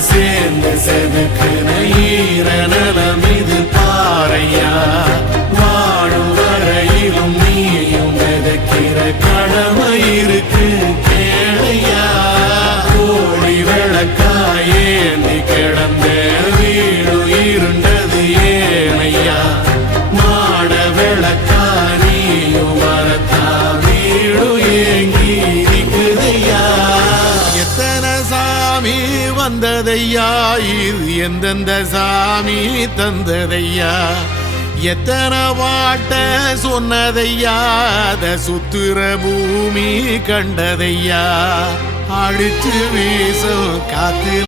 சேர்ந்து செதுக்குன ஈரநலம் இது பாறையா. வாழும் வரையிலும் நீயும் விதைக்கிற கடமை இருக்கு கேளையா. கோடி விளக்காயேந்தி கிடந்த வீடு இருண்டது ஏனையா. மாட விளக்கா நீயும் வரத்தா வீடு ஏங்கி இருக்குதையா. எத்தனை சாமி வந்ததையா, இது எந்தெந்த சாமி தந்ததையா. எத்தனை பாட்ட சொன்னதையா, அத சுத்துற பூமி கண்டதையா. அடிச்சு வீசும் காத்து